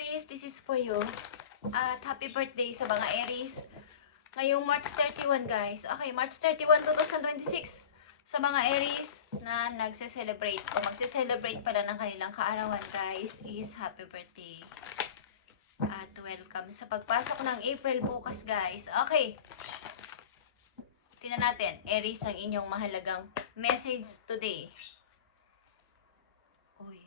Aries, this is for you. At happy birthday sa mga Aries. Ngayong March 31, guys. Okay, March 31, 2026. Sa mga Aries na nagse-celebrate o magse-celebrate pala ng kanilang kaarawan, guys, is happy birthday. At welcome sa pagpasok ng April bukas, guys. Okay. Tingnan natin, Aries, ang inyong mahalagang message today. Uy.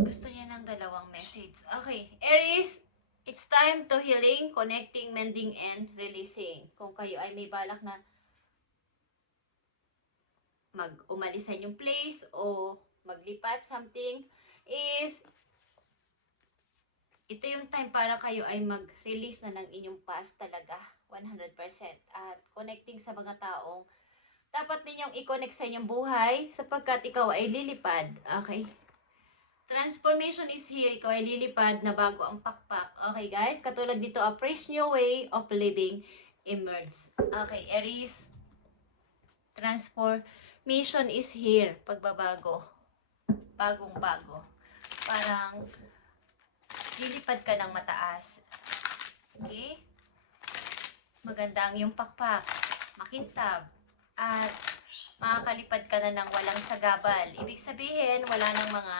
Gusto niya ng dalawang message. Okay, Aries, it's time to healing, connecting, mending, and releasing. Kung kayo ay may balak na umalis sa inyong place o maglipat something, is ito yung time para kayo ay mag-release na ng inyong past talaga, 100%. At connecting sa mga taong dapat ninyong i-connect sa inyong buhay sapagkat ikaw ay lilipad. Okay? Transformation is here. Ikaw ay lilipad na bago ang pakpak. Okay, guys? Katulad dito, a fresh new way of living emerges. Okay, Aries. Transformation is here. Pagbabago. Bagong-bago. Parang lilipad ka ng mataas. Okay? Maganda ang iyong pakpak. Makintab. At makakalipad ka na ng walang sagabal. Ibig sabihin, wala nang mga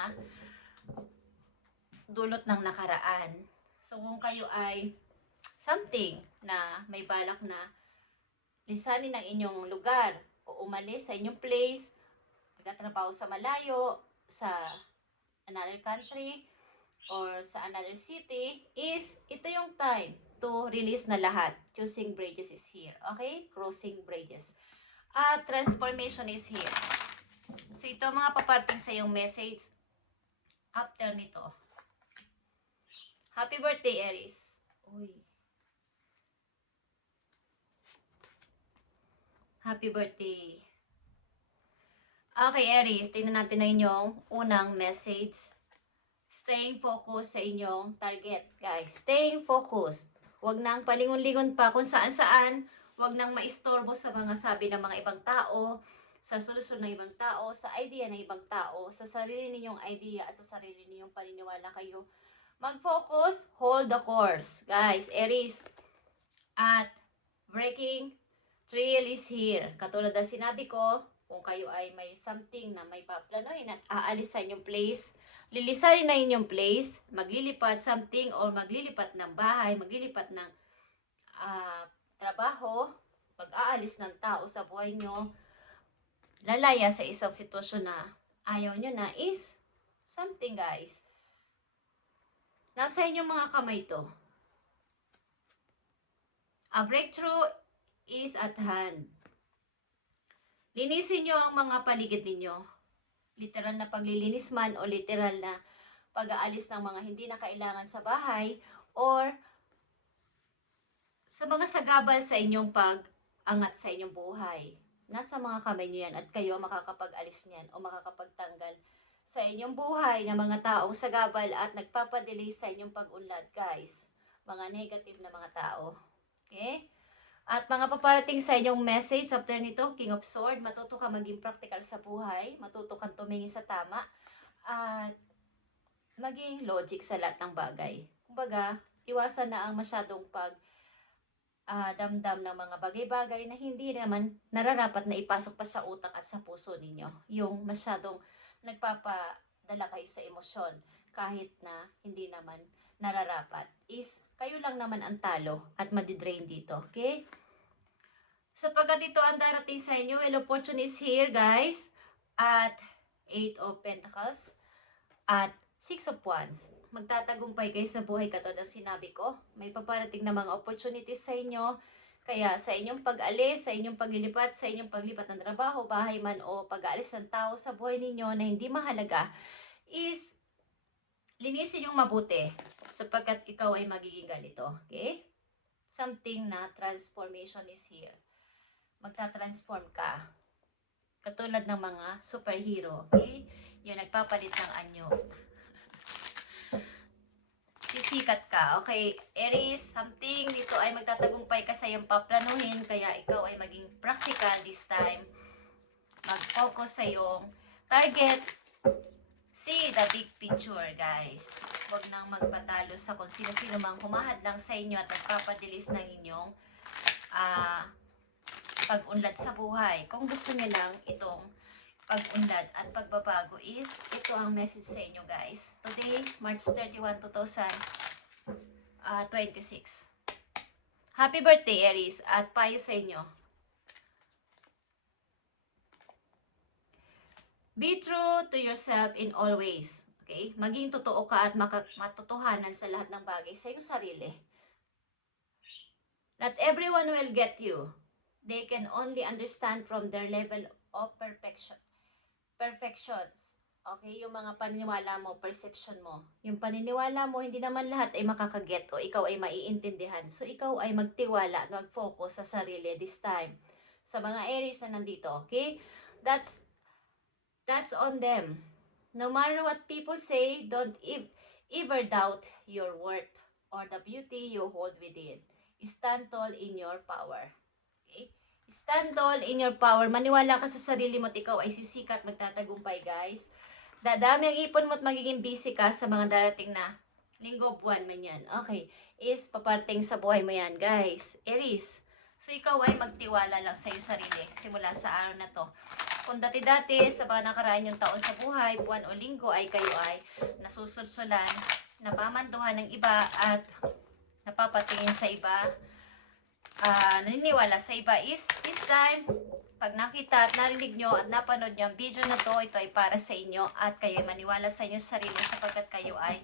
dulot ng nakaraan. So, kung kayo ay something na may balak na lisanin ang inyong lugar o umalis sa inyong place, magtatrabaho sa malayo, sa another country, or sa another city, is ito yung time to release na lahat. Choosing bridges is here. Okay? Crossing bridges. Transformation is here. So, ito mga paparting sa yung message after nito. Happy birthday, Aries. Uy. Happy birthday. Okay, Aries. Tingnan natin na inyong unang message. Staying focused sa inyong target, guys. Staying focused. Huwag nang palingon-lingon pa kung saan-saan. Huwag nang maistorbo sa mga sabi ng mga ibang tao, sa solusyon ng ibang tao, sa idea ng ibang tao, sa sarili ninyong idea at sa sarili ninyong paniniwala kayo. Mag-focus, hold the course. Guys, Aries. At breaking trail is here. Katulad ng sinabi ko, kung kayo ay may something na may paplanohin at aalis sa inyong place, lilisanin na inyong place, maglilipat something or maglilipat ng bahay, maglilipat ng trabaho, pag-aalis ng tao sa buhay nyo, lalaya sa isang sitwasyon na ayaw nyo na is something, guys. Nasa inyong mga kamay to. A breakthrough is at hand. Linisin nyo ang mga paligid ninyo. Literal na paglilinis man o literal na pag-aalis ng mga hindi na kailangan sa bahay or sa mga sagabal sa inyong pag-angat sa inyong buhay. Nasa mga kamay nyo yan at kayo makakapag-alis niyan o makakapagtanggal sa inyong buhay na mga taong sagabal at nagpapadelay sa inyong pag-unlad, guys. Mga negative na mga tao. Okay? At mga paparating sa inyong message after nito, King of Swords, matuto ka maging practical sa buhay, matuto kang tumingin sa tama, at maging logic sa lahat ng bagay. Kumbaga, iwasan na ang masyadong damdam ng mga bagay-bagay na hindi naman nararapat na ipasok pa sa utak at sa puso ninyo. Yung masyadong nagpapadala kayo sa emosyon kahit na hindi naman nararapat is kayo lang naman ang talo at madidrain dito. Okay? Sapagkat ito ang darating sa inyo, well, opportunity is here, guys, at 8 of Pentacles at 6 of Wands. Magtatagumpay kayo sa buhay katulad ng sinabi ko. May paparating na mga opportunities sa inyo. Kaya sa inyong pag-alis, sa inyong paglilipat, sa inyong paglipat ng trabaho, bahay man o pag-aalis ng tao sa buhay ninyo na hindi mahalaga, is linisin yung mabuti sapagkat ikaw ay magiging ganito. Okay? Something na transformation is here. Magta-transform ka. Katulad ng mga superhero. Okay? Yung nagpapalit ng anyo. Sisikat ka. Okay, Aries, something dito ay magtatagumpay ka sa iyong paplanuhin, kaya ikaw ay maging practical this time. Mag-focus sa iyong target. See the big picture, guys. Huwag nang magpatalo sa kung sino-sino mang humahad lang sa inyo at nagpapadilis ng inyong ah, pag-unlad sa buhay. Kung gusto niyo lang itong pag-unlad at pagbabago is, ito ang message sa inyo, guys. Today, March 31, 2026. Happy birthday, Aries, at payo sa inyo. Be true to yourself in all ways. Okay? Maging totoo ka at matotohanan sa lahat ng bagay sa iyong sarili. Not everyone will get you. They can only understand from their level of perfections. Okay? Yung mga paniniwala mo, perception mo. Yung paniniwala mo, hindi naman lahat ay makakaget o ikaw ay maiintindihan. So, ikaw ay magtiwala at mag-focus sa sarili this time. Sa mga Aries na nandito, okay? That's on them. No matter what people say, don't ever doubt your worth or the beauty you hold within. Stand tall in your power. Okay? Stand tall in your power. Maniwala ka sa sarili mo at ikaw ay sisikat, magtatagumpay, guys. Dadami ang ipon mo at magiging busy ka sa mga darating na linggo, buwan man yan. Okay. Is paparting sa buhay mo yan, guys. Aries. So, ikaw ay magtiwala lang sa iyo sarili simula sa araw na to. Kung dati-dati sa mga nakaraan yung taon sa buhay, buwan o linggo ay kayo ay nasusulsulan, napamanduhan ng iba at napapatingin sa iba, naniniwala sa iba is this time, pag nakita at narinig nyo at napanood nyo ang video na to, ito ay para sa inyo at kayo ay maniwala sa inyong sarili sapagkat kayo ay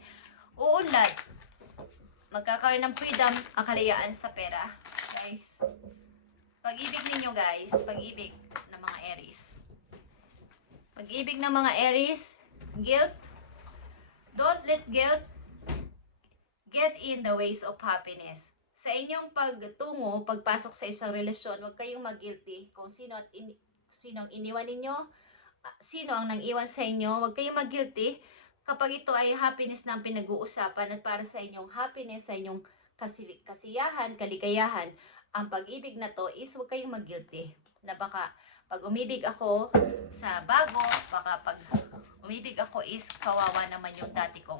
uunlad. Magkakaroon ng freedom, kalayaan sa pera. Guys, pag-ibig ninyo, guys, pag-ibig ng mga Aries. Pag-ibig ng mga Aries, guilt. Don't let guilt get in the ways of happiness. Sa inyong pagtungo, pagpasok sa isang relasyon, huwag kayong mag-guilty kung sino ang iniwan ninyo, sino ang nang-iwan sa inyo, huwag kayong mag-guilty kapag ito ay happiness na ang pinag-uusapan at para sa inyong happiness, sa inyong kasiyahan, kaligayahan, ang pag-ibig na to is huwag kayong mag-guilty na baka pag umibig ako sa bago, baka pag umibig ako is kawawa naman yung dati kong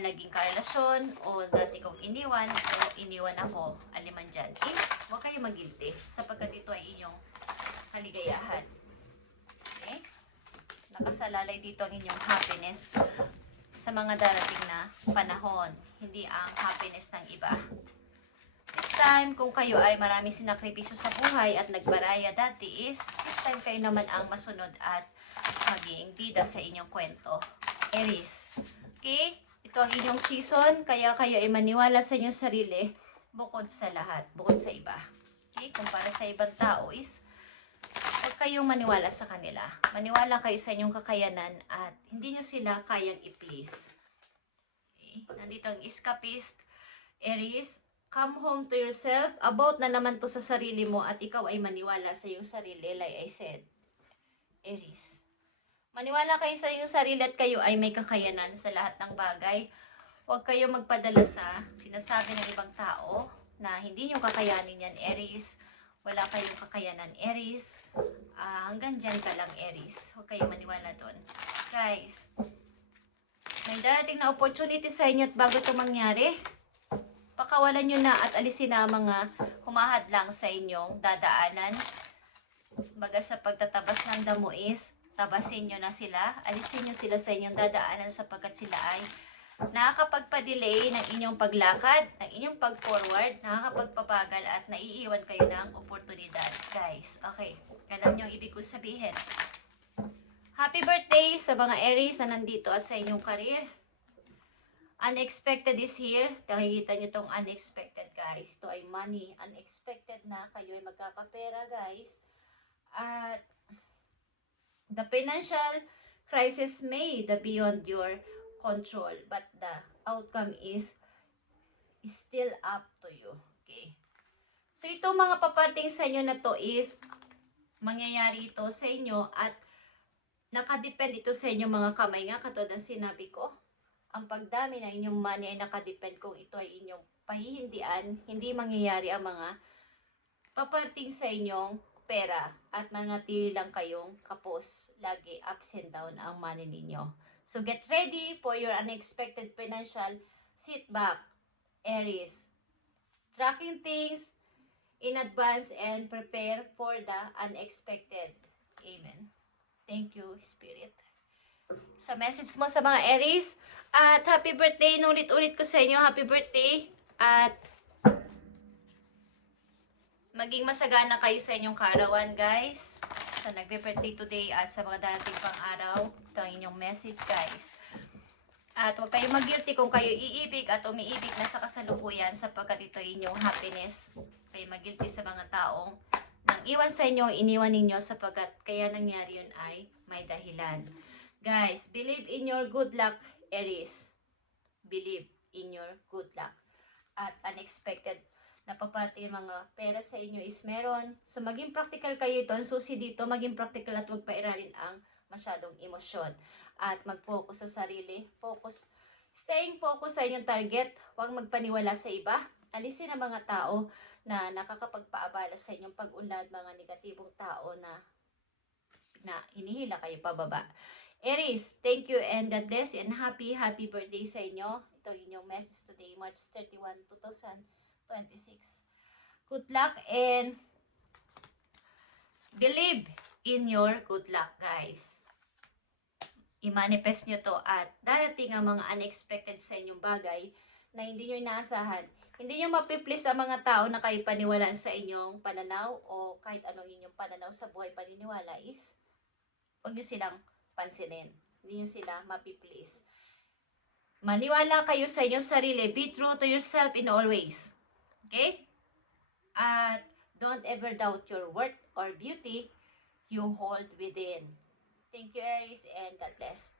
naging karelasyon o dati kong iniwan o iniwan ako, aliman dyan. Is, huwag kayo mag-guilty sapagkat ito ay inyong kaligayahan. Okay? Nakasalalay dito ang inyong happiness sa mga darating na panahon, hindi ang happiness ng iba. This time, kung kayo ay maraming sinakripisyo sa buhay at nagbaraya dati is, this time kayo naman ang masunod at maging bida sa inyong kwento. Aries. Okay? Ito ang inyong season, kaya kayo ay maniwala sa inyong sarili bukod sa lahat, bukod sa iba. Okay? Kung para sa ibang tao is, huwag kayong maniwala sa kanila. Maniwala kayo sa inyong kakayanan at hindi nyo sila kayang i-please. Okay? Nandito ang escapist, Aries. Come home to yourself. About na naman to sa sarili mo at ikaw ay maniwala sa iyong sarili, like I said. Aries. Maniwala kayo sa iyong sarili at kayo ay may kakayanan sa lahat ng bagay. Huwag kayo magpadala sa sinasabi ng ibang tao na hindi nyo kakayanin yan, Aries. Wala kayong kakayanan, Aries. Hanggang dyan ka lang, Aries. Huwag kayong maniwala doon. Guys, may darating na opportunity sa inyo at bago ito mangyari, pakawalan nyo na at alisin na ang mga humahadlang sa inyong dadaanan. Baga sa pagtatabas ng damo is, tabasin nyo na sila, alisin nyo sila sa inyong dadaanan sapagkat sila ay nakakapagpa-delay ng inyong paglakad, ng inyong pag-forward, nakakapagpabagal at naiiwan kayo ng oportunidad. Guys, okay, alam nyo ang ibig ko sabihin. Happy birthday sa mga Aries na nandito at sa inyong career. Unexpected is here. Nakikita nyo tong unexpected, guys. Ito ay money. Unexpected na kayo ay magkakapera, guys. At the financial crisis may be beyond your control, but the outcome is still up to you. Okay? So, itong mga paparting sa inyo na to is mangyayari ito sa inyo at nakadepend ito sa inyong mga kamay nga katulad ng sinabi ko. Ang pagdami ng inyong money ay nakadepend kung ito ay inyong pahihindian, hindi mangyayari ang mga paparting sa inyong pera at manatili lang kayong kapos, lagi ups and down ang money ninyo. So get ready for your unexpected financial setback, Aries. Tracking things in advance and prepare for the unexpected. Amen. Thank you, Spirit. Sa message mo sa mga Aries, at happy birthday, nulit-ulit ko sa inyo, happy birthday. At maging masagana kayo sa inyong kaarawan, guys. Sa nagbe-birthday today at sa mga darating pang araw. Ito ang inyong message, guys. At huwag kayong mag-guilty kung kayo iibig at umiibig na sa kasalukuyan sapagkat ito inyong happiness. Kayo mag-guilty sa mga taong nang iwan sa inyo, iniwan ninyo sapagkat kaya nangyari yun ay may dahilan. Guys, believe in your good luck, Aries. Believe in your good luck. At unexpected na paparating yung mga pera sa inyo is meron. So, maging practical kayo ito. Ang susi dito, maging practical at huwag pairalin ang masyadong emosyon. At mag-focus sa sarili. Staying focus sa inyong target. Huwag magpaniwala sa iba. Alisin ang mga tao na nakakapagpaabala sa inyong pag-unlad, mga negatibong tao na hinihila kayo pababa. Aries, thank you and God bless and happy birthday sa inyo. Ito inyong message today, March 31, 2026. Good luck and believe in your good luck, guys. I-manifest nyo to at darating ang mga unexpected sa inyong bagay na hindi nyo inaasahan. Hindi nyo mapiplease ang mga tao na kayo paniwalaan sa inyong pananaw o kahit anong inyong pananaw sa buhay paniniwala is huwag nyo silang pansinin. Hindi nyo sila mapiplease. Maniwala kayo sa inyong sarili. Be true to yourself in all ways. Okay? At don't ever doubt your worth or beauty you hold within. Thank you, Aries, and God bless.